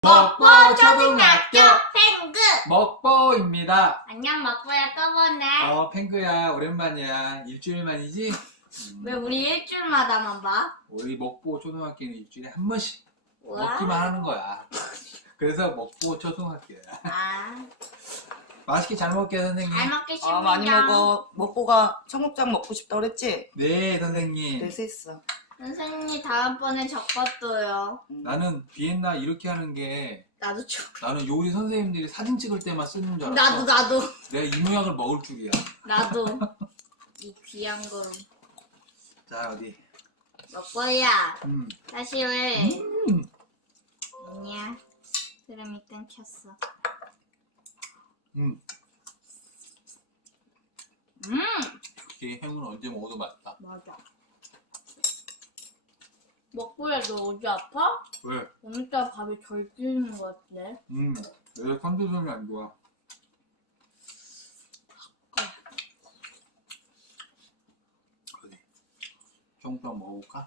먹보 초등학교 펭구. 먹보입니다. 안녕 먹보야, 또 보네. 펭구야, 오랜만이야. 일주일 만이지? 왜 우리 일주일마다만 봐? 우리 먹보 초등학교는 일주일에 한 번씩 우와. 먹기만 하는 거야. 그래서 먹보 초등학교야. 아, 맛있게 잘 먹게 선생님. 잘 먹겠습니다. 많이 먹어. 먹보가 청국장 먹고 싶다 그랬지? 네 선생님. 그래서 했어. 선생님이 다음번에 적었어요. 나는 비엔나 이렇게 하는 게 나도 줘. 나는 요리 선생님들이 사진 찍을 때만 쓰는 줄 알았어. 나도. 내가 이 모양을 먹을 줄이야. 나도. 이 귀한 걸. 자 어디. 먹보야, 음. 다시 왜? 음. 아니야. 흐름이 끊겼어. 음. 이게 행운 언제 먹어도 맛있다. 맞아. 먹보야, 너 어디 아파? 왜? 오늘따라 밥이 덜 끼는 것 같네. 내가 컨디션이 안 좋아. 어디? 청국장 먹어볼까?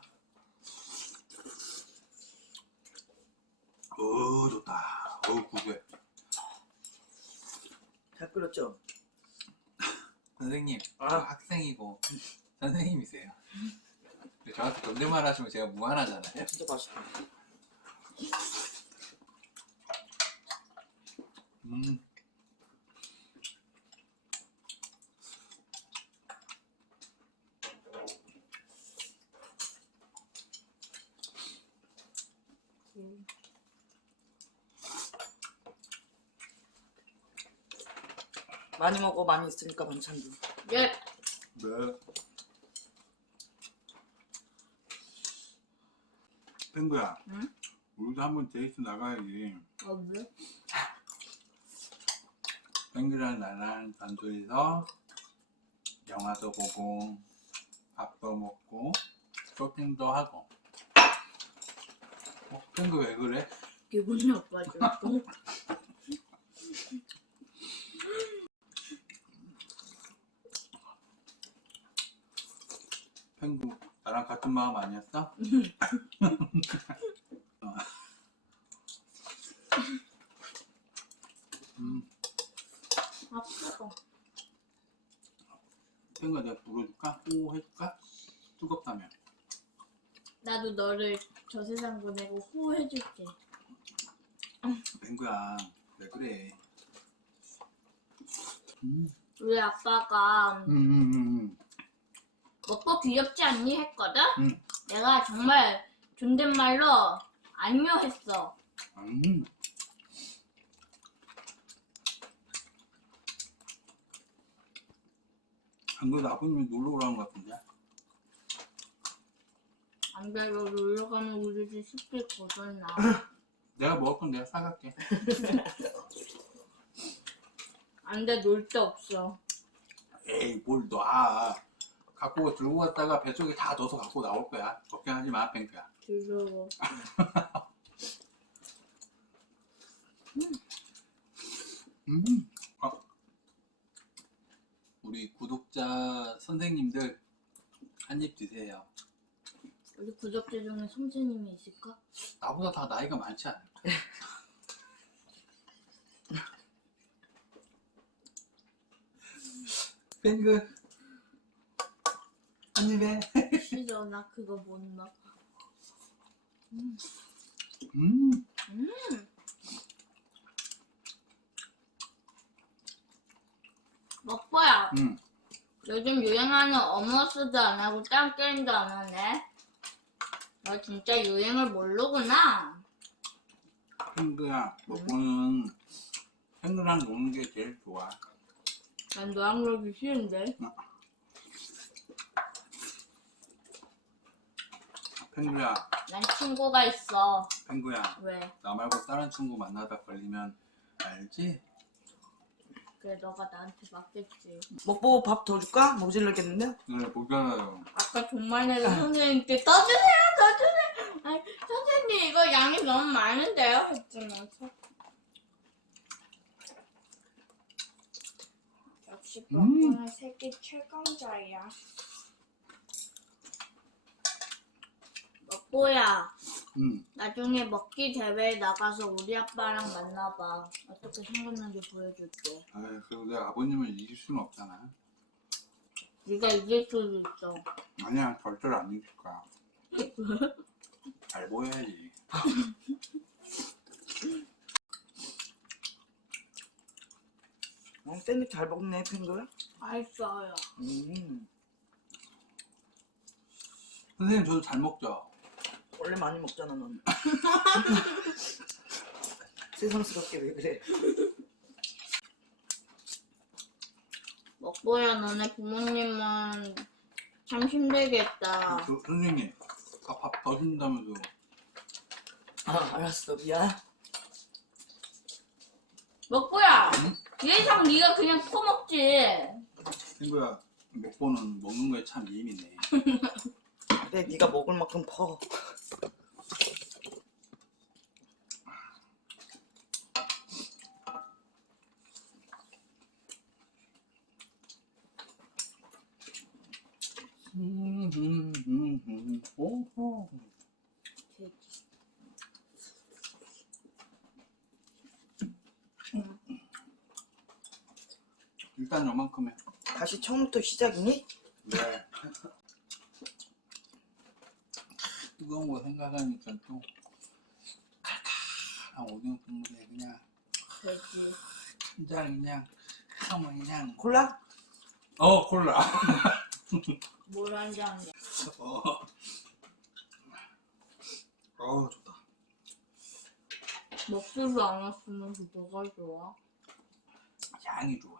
좋다. 구수해. 잘 끓였죠? 선생님, 학생이고 선생님이세요. 저한테 존댓말 하시면 제가 무한하잖아요. 진짜 맛있다. 많이 먹어. 많이 있으니까 반찬도. 예. 네. 펭구야, 응? 우리도 한번 데이트 나가야지. 왜? 펭구랑 나랑 단둘이서 영화도 보고 밥도 먹고 쇼핑도 하고. 펭구 왜 그래? 기분 나빠졌어. 펭구 나랑 같은 마음 아니었어? 아프다. 펭구야 내가 불어줄까? 호 해줄까? 뜨겁다며. 나도 너를 저 세상 보내고 호해줄게. 펭구야 왜 그래? 우리 아빠가 먹고 귀엽지 않니 했거든? 내가 정말 존댓말로 안녕했어. 안 그래도 아버님이 놀러 오라는 것 같은데? 안 돼, 너 놀러 가면 우리 집 쉽게 거덜나. 내가 먹을 건 내가 사갈게. 안 돼, 놀 데 없어. 에이 뭘 놔. 갖고 들고 갔다가 뱃속에 다 넣어서 갖고 나올 거야. 걱정하지 마 펭크야. 두려워. 우리 구독자 선생님들 한 입 드세요. 우리 구독자 중에 선생님이 있을까? 나보다 다 나이가 많지 않을까? 펭크 한 입에. 싫어, 나 그거 못 먹어. 먹보야. 요즘 유행하는 어머스도 안 하고 딴 게임도 안 하네. 너 진짜 유행을 모르구나. 펭크야 먹고는 펭크랑 노는 게 제일 좋아. 난 너랑 놀기 싫은데. 펭크야 난 친구가 있어. 펭크야 왜? 나 말고 다른 친구 만나다 걸리면 알지? 그래, 너가 나한테 맡겼지. 먹보 밥 더 줄까? 모질르겠는데? 네 보잖아요. 아까 정말 내가 선생님께 더 주세요. 아니, 선생님 이거 양이 너무 많은데요? 했지면서. 역시 먹고는 세계 최강자야. 먹보야, 나중에 먹기 대회에 나가서 우리 아빠랑 만나봐. 어떻게 생겼는지 보여줄게. 아, 그리고 내가 아버님을 이길 수는 없잖아. 네가 이길 수도 있어. 아니야, 절대로 안 이길 거야. 잘 보여야지. 샌드위치 잘 먹네, 펭글. 맛있어요. 선생님, 저도 잘 먹죠? 원래 많이 먹잖아, 넌. 세상스럽게 왜 그래? 먹보야 너네 부모님은 참 힘들겠다. 선생님, 밥 더 준다면서. 아, 알았어, 미안. 먹보야 응? 예상 네가 그냥 퍼먹지. 친구야, 먹보는 먹는 거에 참 예민해. 그래, 네가 먹을 만큼 퍼. 오호. 일단 요만큼 해. 다시 처음부터 시작이니? 네. 뜨거운 거 생각하니까 또 칼칼한 오징어 국물에 그냥 돼지. 한잔 그냥 하면 그냥 콜라? 콜라. 뭘 한잔해. 좋다. 먹지도 않았으면서 뭐가 좋아? 향이 좋아.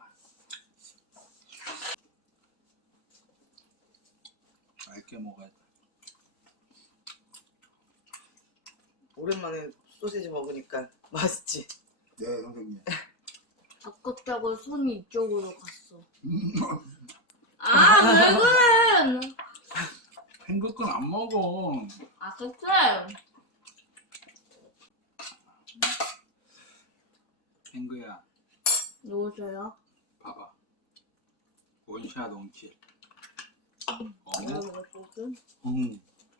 맑게 먹어야 돼. 오랜만에 소세지 먹으니까 맛있지? 네, 선생님. 아깝다고 손이 이쪽으로 갔어. 아, 왜 그래? 팽거끈 안 먹어. 아, 그래? 팽거야, 여보세요? 봐봐. 원샷 원킬. 내가 먹었거든? 음.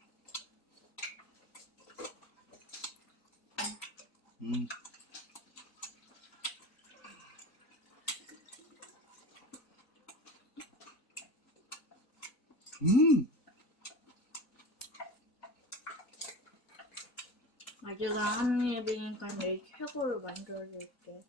음. 음. 아직은 한 입이니까 내일 최고를 만들어줄게.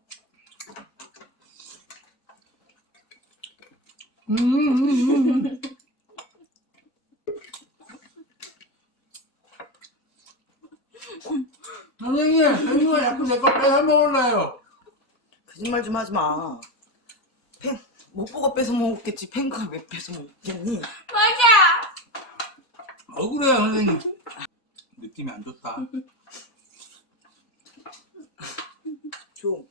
선생님, 이거 자꾸 내 거 뺏어 먹을래요. 거짓말 좀 하지 마. 못 보고 뺏어 먹었겠지. 펭크가 왜 뺏어 먹겠니? 맞아! 그래요, 선생님. 느낌이 안 좋다. 줘.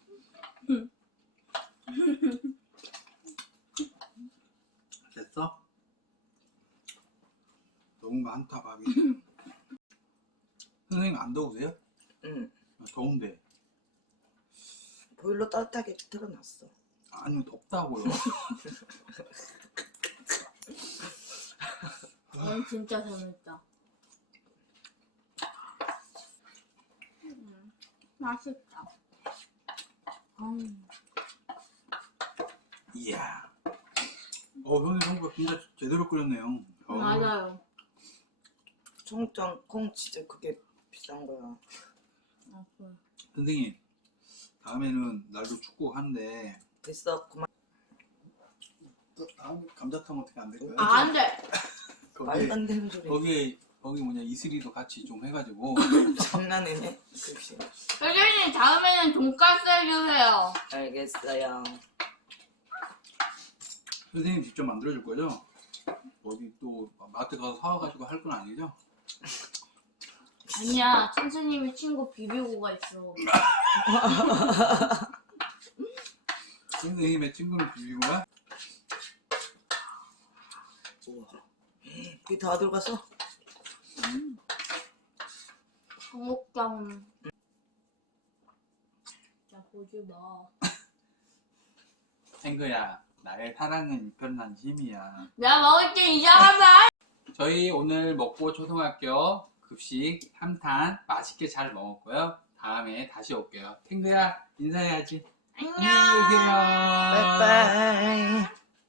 됐어? 너무 많다, 밥이. 선생님, 안 더우세요? 응. 더운데. 보일러 따뜻하게 틀어놨어. 아니, 덥다고요. 넌 진짜 재밌다. 맛있다. 이야. 선생님 청국밥 진짜 제대로 끓였네요. 맞아요. 청국장 콩 진짜 그게 비싼 거야. 아, 그래. 선생님, 다음에는 날도 춥고 한데 됐어. 그만. 또 다음 감자탕 어떻게 안 될까요? 아, 안 돼! 말도 안 되는 소리. 거기 뭐냐 이슬이도 같이 좀 해가지고 장난이네. 글씨. 선생님, 다음에는 돈가스 해주세요. 알겠어요. 선생님 직접 만들어줄 거죠? 어디 또 마트 가서 사와가지고 할 건 아니죠? 아니야, 선생님이 친구 비비고가 있어. 선생님의 친구는 비비고야? 우와. 이게 다 들어갔어? 청국장. 야, 보지 마. 탱그야, 나의 사랑은 이편난 힘이야. 내가 먹을 때 이상하다. 저희 오늘 먹고 초등학교 급식 3탄 맛있게 잘 먹었고요. 다음에 다시 올게요. 탱구야 인사해야지. 안녕. 안녕히 계세요.